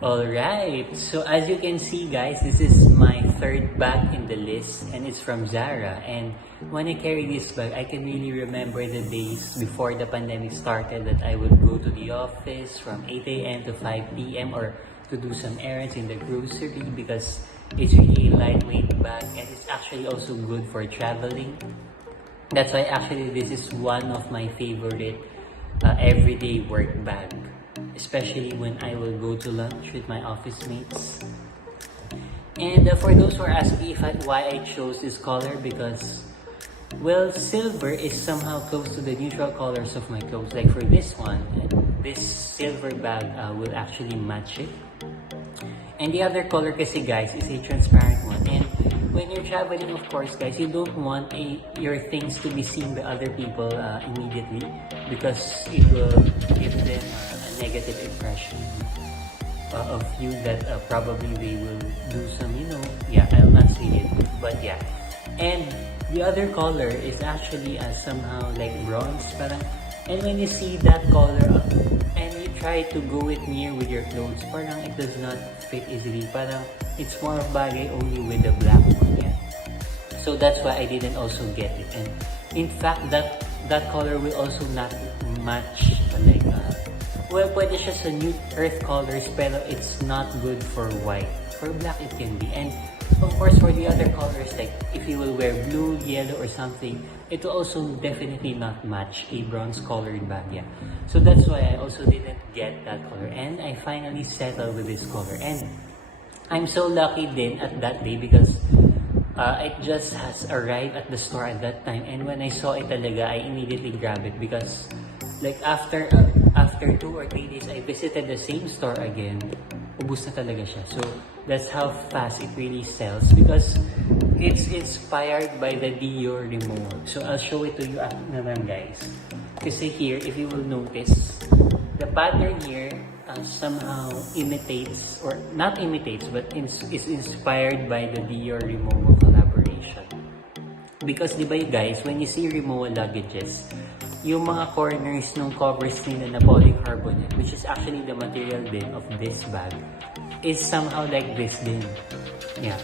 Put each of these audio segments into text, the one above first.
Alright, so as you can see guys, this is my third bag in the list and it's from Zara. And when I carry this bag, I can really remember the days before the pandemic started that I would go to the office from 8 a.m. to 5 p.m. or to do some errands in the grocery because it's really a lightweight bag and it's actually also good for traveling. That's why actually this is one of my favorite everyday work bag, especially when I will go to lunch with my office mates. And for those who are asking why I chose this color, because well, silver is somehow close to the neutral colors of my clothes. Like for this one, this silver bag will actually match it. And the other color kasi guys is a transparent one. And when you're traveling, of course guys, you don't want your things to be seen by other people immediately because it will give them a negative impression of you that probably they will do some, I'll not say it, but yeah. And the other color is actually somehow like bronze, parang, and when you see that color and you try to go it near with your clothes, parang it does not fit easily, parang it's more of bagay only with the black one, yeah. So that's why I didn't also get it. And in fact, that color will also not match like well, pwede siya sa nude earth colors pero it's not good for white. For black it can be. And of course for the other colors, like if you will wear blue, yellow or something, it will also definitely not match a bronze colored bag, yeah. So that's why I also didn't get that color and I finally settled with this color. And I'm so lucky then at that day because it just has arrived at the store at that time, and when I saw it talaga, I immediately grabbed it because like after 2 or 3 days, I visited the same store again. Ubus na talaga siya. So that's how fast it really sells because it's inspired by the Dior removal. So I'll show it to you naman guys. Kasi here, if you will notice, the pattern here somehow imitates, or not imitates, but is inspired by the Dior removal collaboration. Because di ba guys, when you see removal luggages, yung mga corners ng covers nila na polycarbonate, which is actually the material din of this bag, is somehow like this din. Yeah.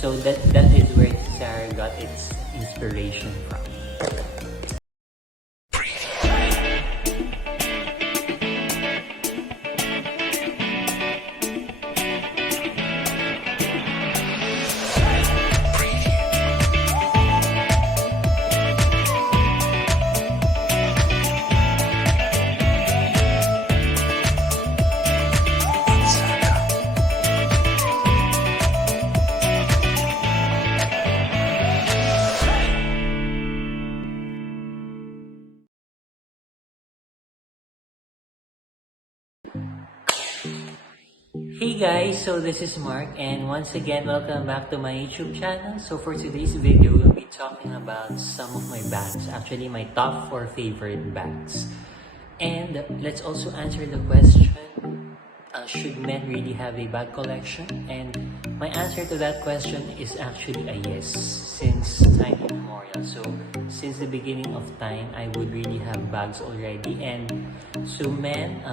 So that is where Zara got its inspiration from. Hey guys, so this is Mark and once again welcome back to my YouTube channel. So for today's video, we'll be talking about some of my bags, actually my top 4 favorite bags. And let's also answer the question, should men really have a bag collection? And my answer to that question is actually a yes, since time immemorial. So since the beginning of time, I would really have bags already. And so men,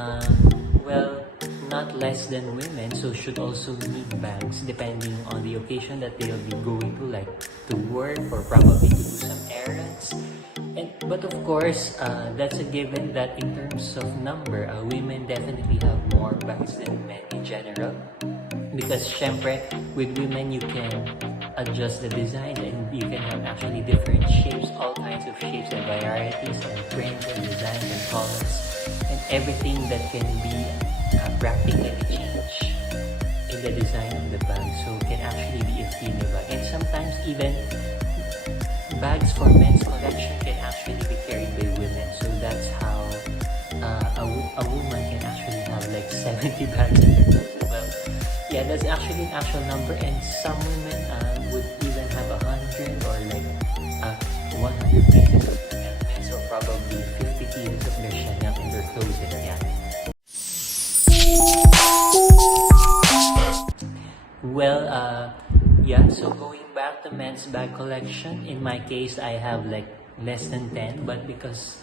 well, not less than women, so should also need bags depending on the occasion that they'll be going to, like to work or probably to do some errands. But of course, that's a given that in terms of number, women definitely have more bags than men in general. Because syempre, with women you can adjust the design and you can have actually different shapes, all kinds of shapes and varieties and prints and designs and colors and everything that can be practically changed in the design of the bag, so can actually be a female bag. And sometimes even bags for men's collection can actually be carried by women. So that's how a woman can actually have like 70 bags in their closet. Well, yeah, that's actually an actual number, and some women would even have 100 or like 100 pieces of men's, or probably 50 pieces of their Chanel in their closet. Yeah. Well, yeah, so going back to men's bag collection, in my case, I have like less than 10, but because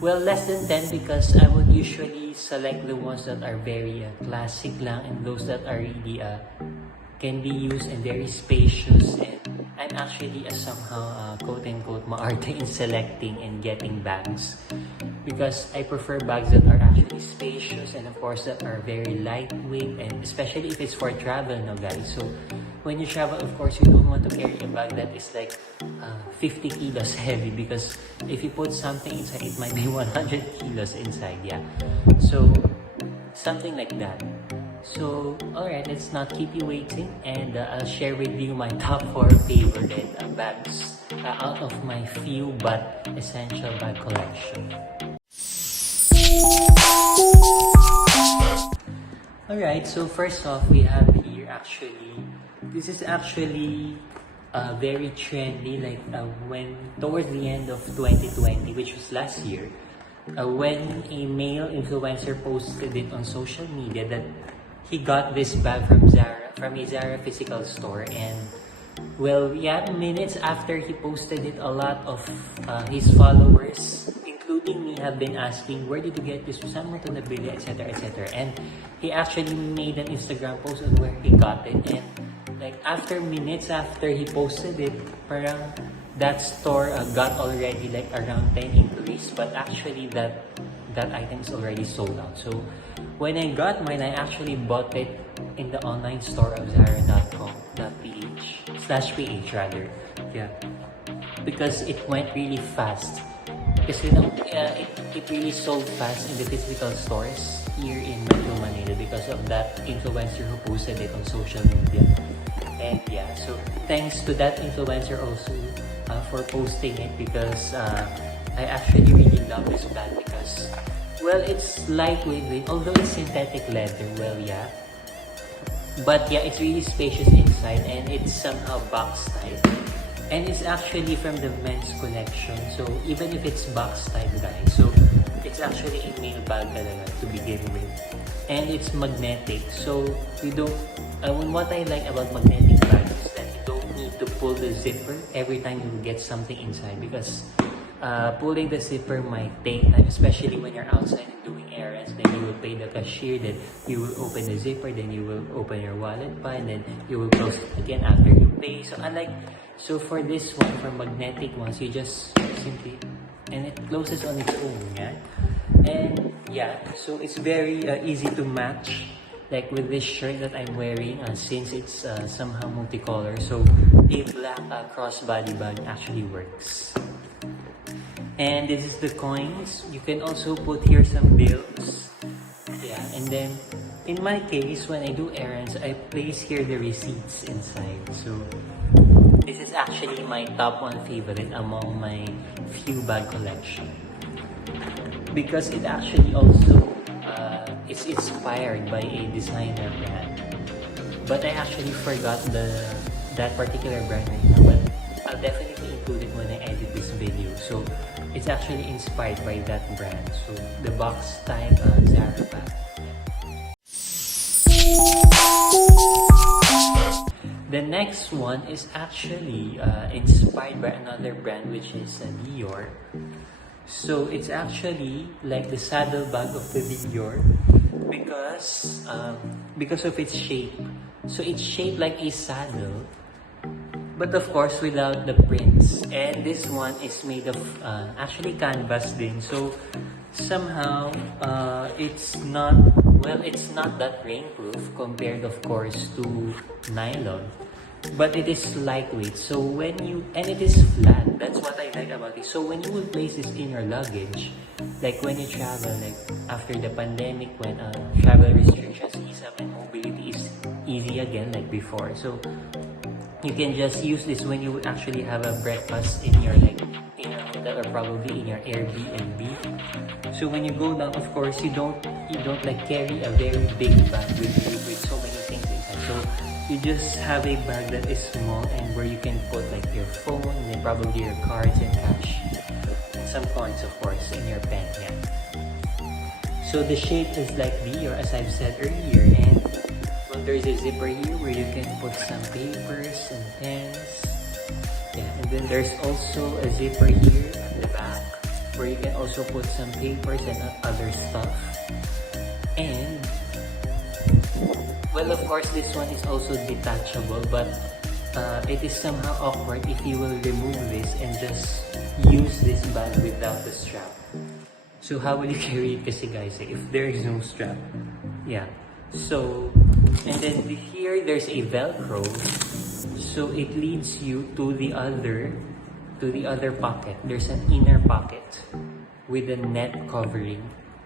Well, less than 10 because I would usually select the ones that are very classic lang, and those that are really can be used and very spacious. And I'm actually a somehow quote-unquote marcteng in selecting and getting bags, because I prefer bags that are actually spacious and of course that are very lightweight, and especially if it's for travel, no guys. So when you travel, of course, you don't want to carry a bag that is like 50 kilos heavy, because if you put something inside, it might be 100 kilos inside, yeah. So something like that. So, alright, let's not keep you waiting, and I'll share with you my top 4 favorite bags out of my few but essential bag collection. Alright, so first off, we have here this is actually very trendy, like when towards the end of 2020, which was last year, when a male influencer posted it on social media that he got this bag from a Zara physical store. And well, yeah, minutes after he posted it, a lot of his followers, including me, have been asking, where did you get this? Saan mo ito nabili, etc, etc. And he actually made an Instagram post on where he got it, and like after minutes after he posted it, parang that store got already like around 10 inquiries, but actually that item is already sold out. So when I got mine, I actually bought it in the online store of zara.com.ph/ph rather, yeah, because it went really fast. Because it really sold fast in the physical stores here in Metro Manila because of that influencer who posted it on social media. And yeah, so thanks to that influencer also for posting it, because I actually really love this bag because, well, it's lightweight, although it's synthetic leather, well, yeah. But yeah, it's really spacious inside, and it's somehow box type. And it's actually from the men's collection, so even if it's box type, guys, so it's actually a male bag talaga to begin with. And it's magnetic, so you don't, what I like about magnetic bags is that you don't need to pull the zipper every time you get something inside, because pulling the zipper might take time, especially when you're outside and doing errands. Then you will pay the cashier, then you will open the zipper, then you will open your wallet pa, and then you will close it again after you pay. So for this one, for magnetic ones, you just simply, and it closes on its own, yeah. And yeah, so it's very easy to match, like with this shirt that I'm wearing, since it's somehow multicolor. So a black crossbody bag actually works. And this is the coins. You can also put here some bills. Yeah, and then in my case, when I do errands, I place here the receipts inside. So this is actually my top 1 favorite among my few bag collection, because it actually also it's inspired by a designer brand. But I actually forgot that particular brand right now, but I'll definitely include it when I edit this video. So it's actually inspired by that brand. So the box type Zara bag. The next one is actually inspired by another brand, which is Dior. So it's actually like the saddle bag of the Dior, because of its shape. So it's shaped like a saddle, but of course without the prints. And this one is made of actually canvas din. So somehow it's not that rainproof compared of course to nylon, but it is lightweight. So and it is flat. That's what I like about it. So when you will place this in your luggage, like when you travel, like after the pandemic, when travel restrictions ease up and mobility is easy again like before, so you can just use this when you actually have a breakfast in your hotel, or probably in your Airbnb. So when you go down, of course, you don't like carry a very big bag with you with so many things inside. So you just have a bag that is small, and where you can put like your phone, and then probably your cards and cash, and some coins, of course, in your pen. Yeah. So the shape is like Dior, as I've said earlier, and well, there's a zipper here where you can put some papers and pens. Yeah, and then there's also a zipper here at the back. where you can also put some papers and other stuff. And well, of course, this one is also detachable, but it is somehow awkward if you will remove this and just use this bag without the strap. So how will you carry it kasi guys if there is no strap? Yeah. So, and then here there's a Velcro. So it leads you to the other pocket. There's an inner pocket with a net covering.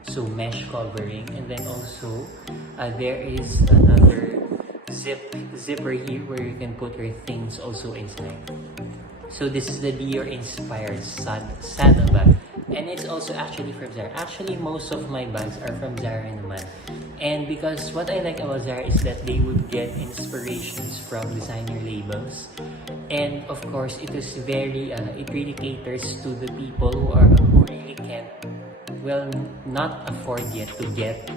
So mesh covering, and then also there is another zipper here where you can put your things also inside. So this is the Dior inspired saddle bag, and it's also actually from Zara. Actually, most of my bags are from Zara naman. And because what I like about Zara is that they would get inspirations from designer labels, and of course it is very it really caters to the people who really can't, well, not afford yet to get,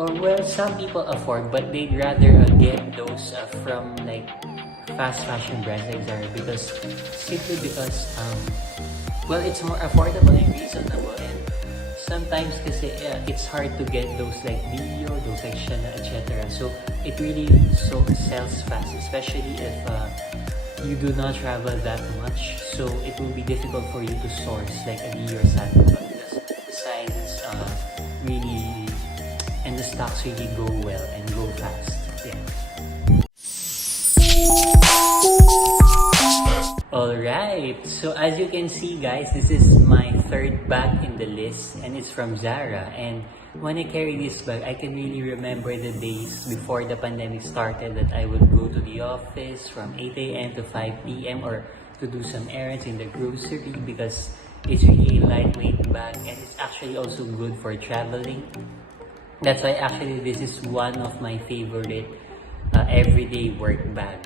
or well, some people afford but they'd rather get those from like fast fashion brands like Zara, simply because well, it's more affordable and reasonable, and sometimes kasi it's hard to get those like Dior, those like Chanel, etc. So it really sells fast, especially if you do not travel that much. So it will be difficult for you to source like a Dior saddle bag because the sizes really, and the stocks really go well and go fast. Yeah. Alright, so as you can see guys, this is my third bag in the list, and it's from Zara. And when I carry this bag, I can really remember the days before the pandemic started that I would go to the office from 8 a.m. to 5 p.m. or to do some errands in the grocery, because it's really a lightweight bag and it's actually also good for traveling. That's why actually this is one of my favorite everyday work bag,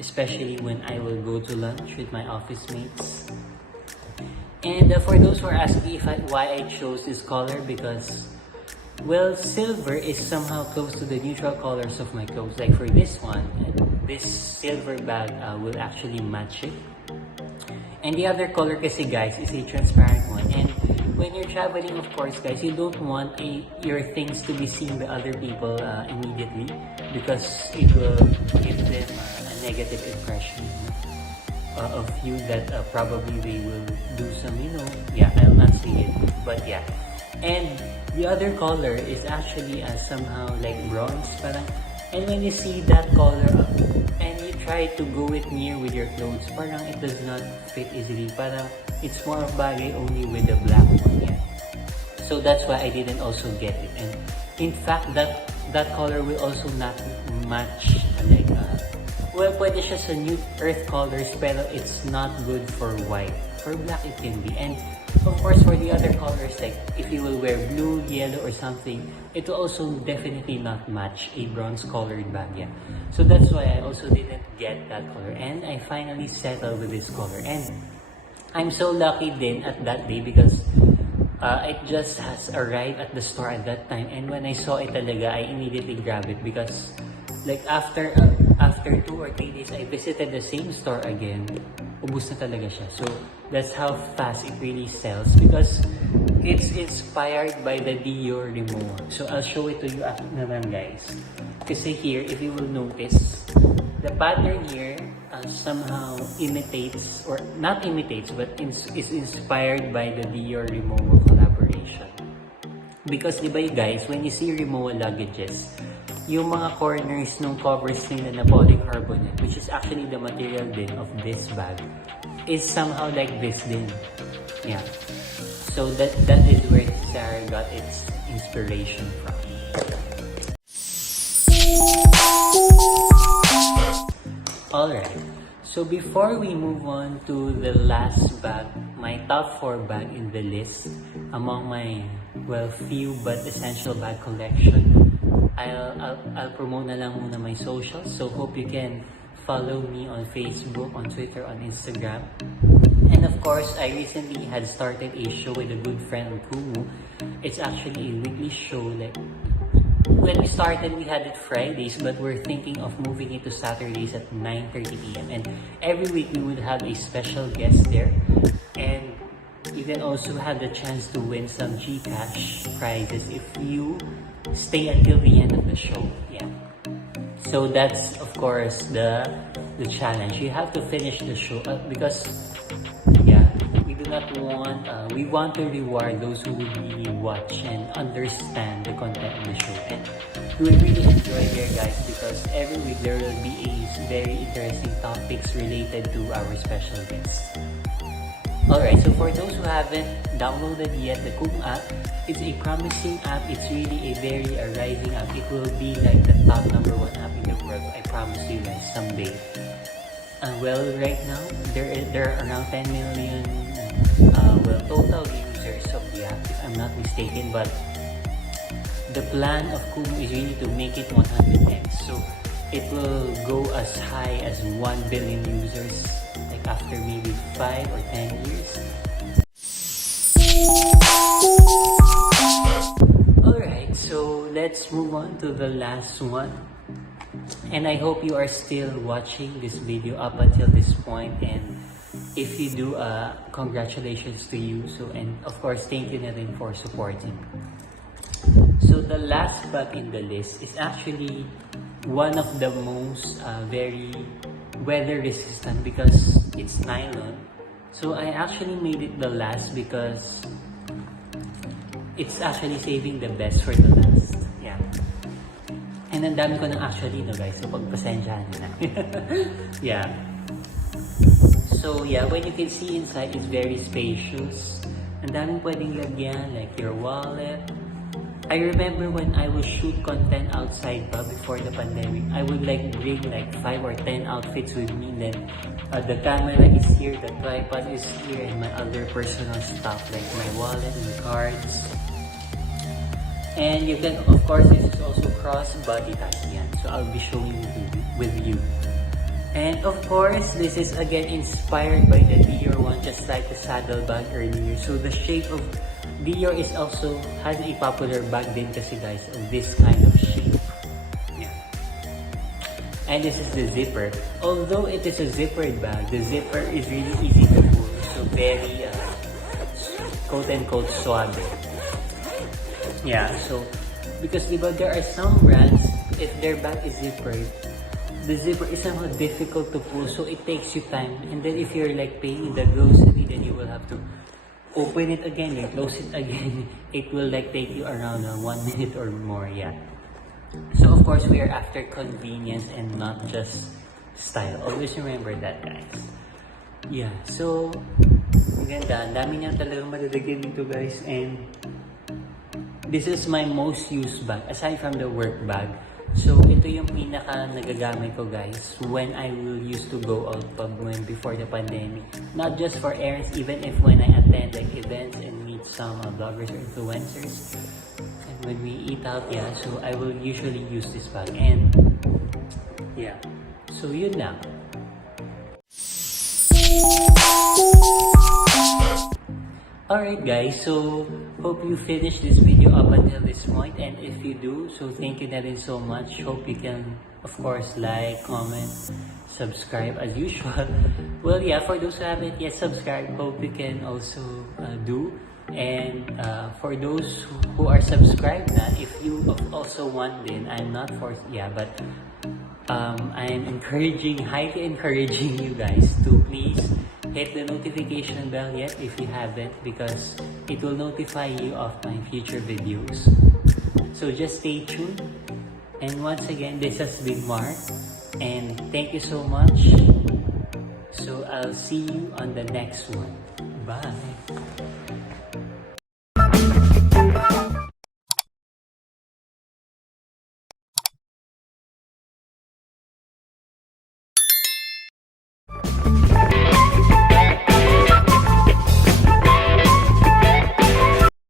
especially when I will go to lunch with my office mates. And for those who are asking why I chose this color, because well, silver is somehow close to the neutral colors of my clothes. Like for this one, this silver bag will actually match it. And the other color kasi guys is a transparent one. And when you're traveling, of course guys, you don't want your things to be seen by other people immediately, because it will give them a negative impression of you that probably they will do some, yeah, I'll not say it, but yeah. And the other color is actually somehow like bronze parang, and when you see that color and you try to go it near with your clothes, parang it does not fit easily, parang it's more of bagay only with the black one. Yeah. So that's why I didn't also get it. And in fact, that color will also not match like well, pwede siya sa nude earth colors, pero it's not good for white. For black it can be. And of course for the other colors, like if you will wear blue, yellow or something, it will also definitely not match a bronze colored bag. Yeah. So that's why I also didn't get that color, and I finally settled with this color. And I'm so lucky then at that day, because it just has arrived at the store at that time, and when I saw it talaga, I immediately grabbed it, because like after 2 or 3 days I visited the same store again, ubus na talaga siya. So that's how fast it really sells, because it's inspired by the Dior Rimowa. So I'll show it to you after naman guys. Kasi here, if you will notice, the pattern here somehow imitates, or not imitates, but is inspired by the Dior Rimowa collaboration. Because diba guys, when you see Rimowa luggages, yung mga corners ng covers nila na polycarbonate, which is actually the material din of this bag, is somehow like this din. Yeah. So that is where Zara got its inspiration from. Alright, so before we move on to the last bag, my top 4 bag in the list among my, well, few but essential bag collection, I'll promote na lang muna my socials. So hope you can follow me on Facebook, on Twitter, on Instagram. And of course, I recently had started a show with a good friend, Kumu. It's actually a weekly show. Like when we started, we had it Fridays, but we're thinking of moving it to Saturdays at 9:30 p.m. And every week we would have a special guest there. And you can also have the chance to win some Gcash prizes if you stay until the end of the show. Yeah. So that's of course the challenge. You have to finish the show because yeah, we do not want we want to reward those who really watch and understand the content of the show. And you will really enjoy here, guys, because every week there will be a very interesting topics related to our special guests. Alright, so for those who haven't downloaded yet the Kumu app, it's a promising app. It's really a very rising app. It will be like the top #1 app in the world. I promise you guys someday. Well, right now there are around 10 million total users of the app, if I'm not mistaken. But the plan of Kumu is really to make it 100x. So it will go as high as 1 billion users. After maybe 5 or 10 years. Alright, so let's move on to the last one. And I hope you are still watching this video up until this point. And if you do, congratulations to you. So, and of course, thank you Nadine for supporting. So the last bag in the list is actually one of the most very weather resistant because it's nylon. So I actually made it the last because it's actually saving the best for the last. Yeah. And ang dami ko na actually, no guys, so pagpasensyahan nyo na. Yeah. So yeah, when you can see inside, it's very spacious. Ang daming pwedeng lagyan, like your wallet. I remember when I would shoot content outside before the pandemic, I would like bring like 5 or 10 outfits with me. Then the camera is here, the tripod is here, and my other personal stuff like my wallet and cards. And you can, of course, this is also cross-body type yan. So I'll be showing it with you. And of course, this is again inspired by the Dior one, just like the saddle bag earlier. So the shape of Dior is also has a popular bag din kasi guys of this kind of shape. Yeah. And this is the zipper. Although it is a zippered bag, the zipper is really easy to pull. So very quote-unquote suave. Yeah, so because diba, there are some brands, if their bag is zippered, the zipper is somehow difficult to pull, so it takes you time. And then if you're like paying the grocery, then you will have to open it again, you close it again. It will like take you around 1 minute or more. Yeah. So of course we are after convenience and not just style. Always remember that, guys. Yeah. So maganda. Ang dami niya talagang madadagyan dito, guys. And this is my most used bag aside from the work bag. So ito yung pinaka nagagamit ko, guys, when I will used to go out when before the pandemic. Not just for errands, even if when I attend like events and meet some bloggers or influencers. And when we eat out, yeah, so I will usually use this bag. And yeah, so yun lang. Alright guys, so hope you finished this video up until this point, and if you do, so thank you Nadine so much. Hope you can of course like, comment, subscribe as usual. Well yeah, for those who haven't yet subscribed, hope you can also do. And for those who are subscribed na, if you also want din, I'm not forced, yeah, but I'm highly encouraging you guys to please hit the notification bell yet if you haven't, because it will notify you of my future videos. So just stay tuned. And once again, this has been Mark, and thank you so much. So I'll see you on the next one. Bye.